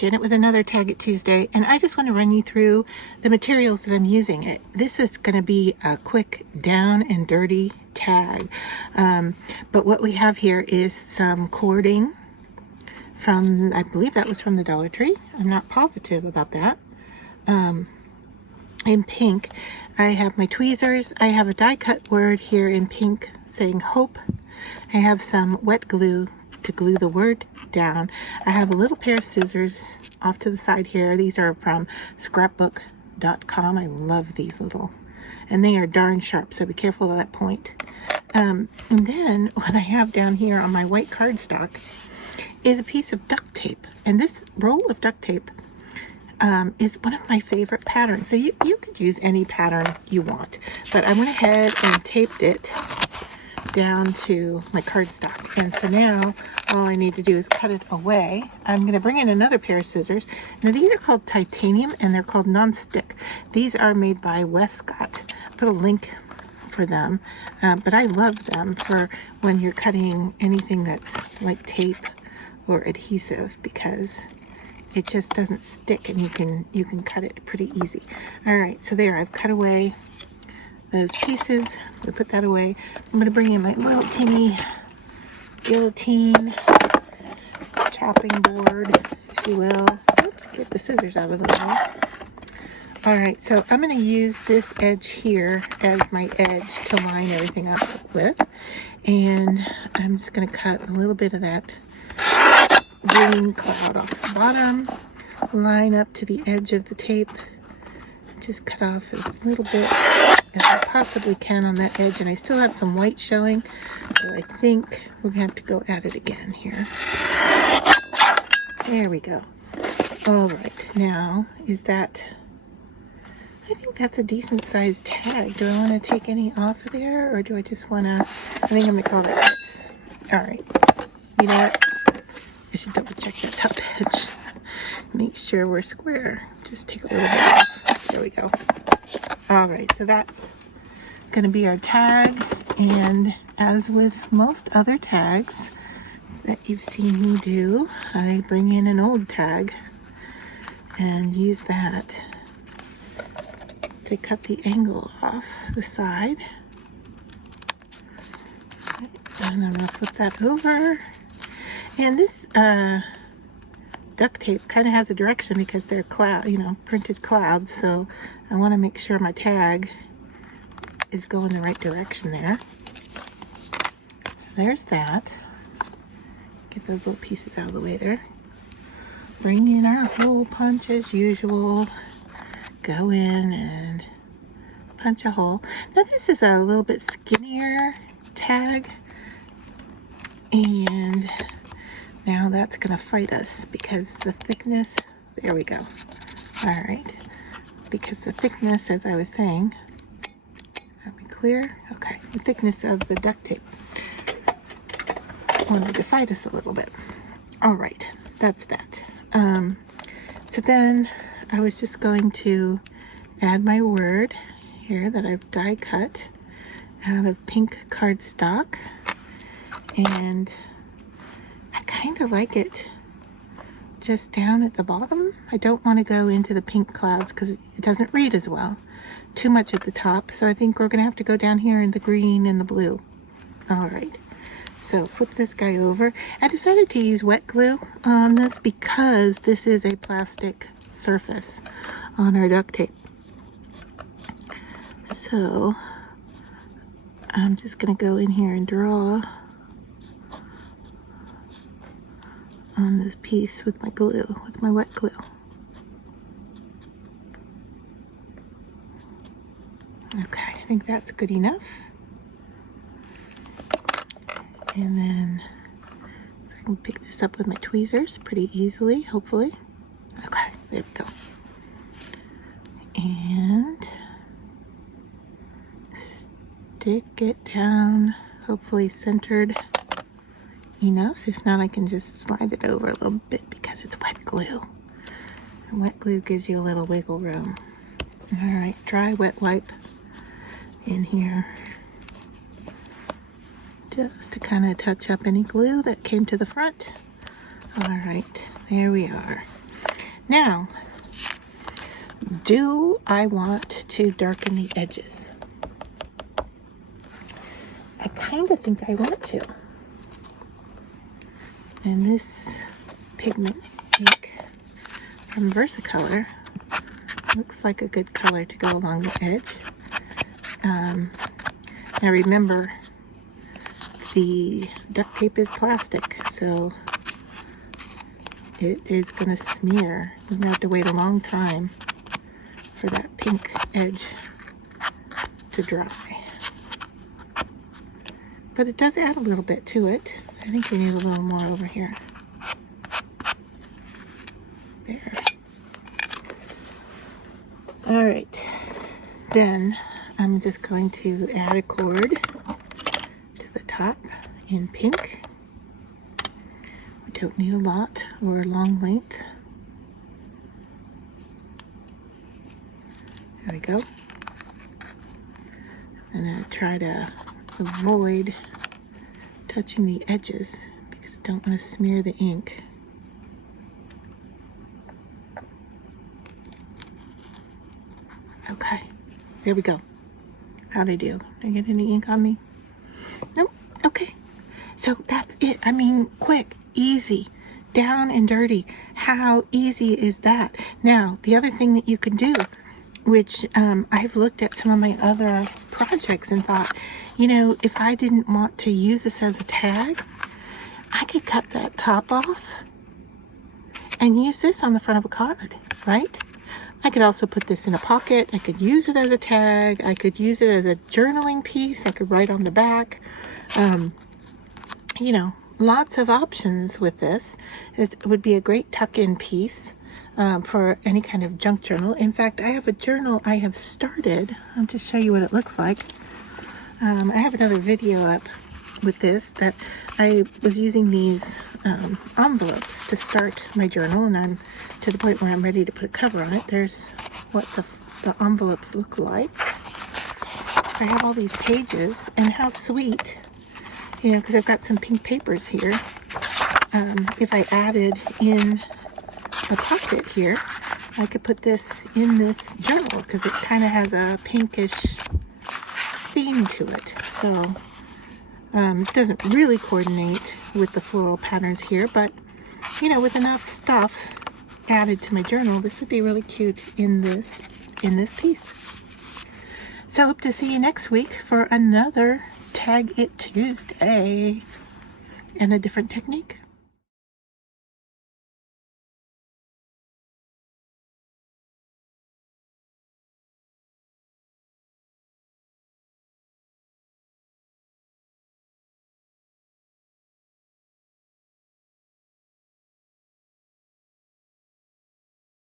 Janet with another Tag It Tuesday, and I just want to run you through the materials that I'm using. This is going to be a quick down and dirty tag, but what we have here is some cording from, I believe that was from the Dollar Tree. I'm not positive about that. In pink, I have my tweezers. I have a die cut word here in pink saying hope. I have some wet glue to glue the word down. I have a little pair of scissors off to the side here. These are from scrapbook.com. I love these little, and they are darn sharp, so be careful of that point. And then what I have down here on my white cardstock is a piece of duct tape, and this roll of duct tape is one of my favorite patterns. So you could use any pattern you want, but I went ahead and taped it down to my cardstock, and so now all I need to do is cut it away. I'm going to bring in another pair of scissors. Now these are called titanium and they're called non-stick. These are made by Westcott. Put a link for them, but I love them for when you're cutting anything that's like tape or adhesive, because it just doesn't stick and you can cut it pretty easy. All right, so there, I've cut away those pieces. I'm gonna put that away. I'm gonna bring in my little teeny guillotine chopping board, if you will. Oops, get the scissors out of the way. All right, so I'm gonna use this edge here as my edge to line everything up with, and I'm just gonna cut a little bit of that green cloud off the bottom, line up to the edge of the tape, just cut off as little bit as I possibly can on that edge, and I still have some white showing, so I think we're gonna have to go at it again here. There we go. All right, now is that, I think that's a decent sized tag. Do I want to take any off of there, or do I just want to, I think I'm gonna call that it. All right, you know what, I should double check that top edge, make sure we're square. Just take a little bit off. There we go. All right, so that's going to be our tag, and as with most other tags that you've seen me do, I bring in an old tag and use that to cut the angle off the side. And I'm going to flip that over, and this duct tape kind of has a direction because they're printed clouds, so I want to make sure my tag is going the right direction there. There's that. Get those little pieces out of the way there. Bring in our hole punch as usual. Go in and punch a hole. Now this is a little bit skinnier tag, and now that's going to fight us because the thickness, there we go. All right, because the thickness, as I was saying, are we clear? Okay, the thickness of the duct tape wanted to fight us a little bit. All right, that's that. So then I was just going to add my word here that I've die cut out of pink cardstock, and I kind of like it just down at the bottom. I don't want to go into the pink clouds because it doesn't read as well. Too much at the top, so I think we're gonna have to go down here in the green and the blue. All right, so flip this guy over. I decided to use wet glue on this because this is a plastic surface on our duct tape. So I'm just gonna go in here and draw on this piece with my glue, with my wet glue. Okay, I think that's good enough. And then I can pick this up with my tweezers pretty easily, hopefully. Okay, there we go. And stick it down, hopefully centered enough. If not, I can just slide it over a little bit because it's wet glue. And wet glue gives you a little wiggle room. All right, dry wet wipe in here just to kind of touch up any glue that came to the front. All right, there we are. Now, do I want to darken the edges? I kind of think I want to. And this pigment ink from Versacolor looks like a good color to go along the edge. Now remember, the duct tape is plastic, so it is going to smear. You're going to have to wait a long time for that pink edge to dry. But it does add a little bit to it. I think we need a little more over here. There. Alright, then I'm just going to add a cord to the top in pink. We don't need a lot or a long length. There we go. I'm going to try to avoid touching the edges because I don't want to smear the ink. Okay, there we go. How'd I do? Did I get any ink on me? Nope. Okay, so that's it. I mean, quick, easy, down and dirty. How easy is that? Now, the other thing that you can do, which I've looked at some of my other projects and thought, you know, if I didn't want to use this as a tag, I could cut that top off and use this on the front of a card, right? I could also put this in a pocket. I could use it as a tag. I could use it as a journaling piece. I could write on the back. You know, lots of options with this. It would be a great tuck-in piece for any kind of junk journal. In fact, I have a journal I have started. I'll just show you what it looks like. I have another video up with this that I was using these envelopes to start my journal, and I'm to the point where I'm ready to put a cover on it. There's what the envelopes look like. I have all these pages, and how sweet, you know, because I've got some pink papers here. If I added in a pocket here, I could put this in this journal because it kind of has a pinkish theme to it. So it doesn't really coordinate with the floral patterns here, but you know, with enough stuff added to my journal, this would be really cute in this piece. So hope to see you next week for another Tag It Tuesday and a different technique.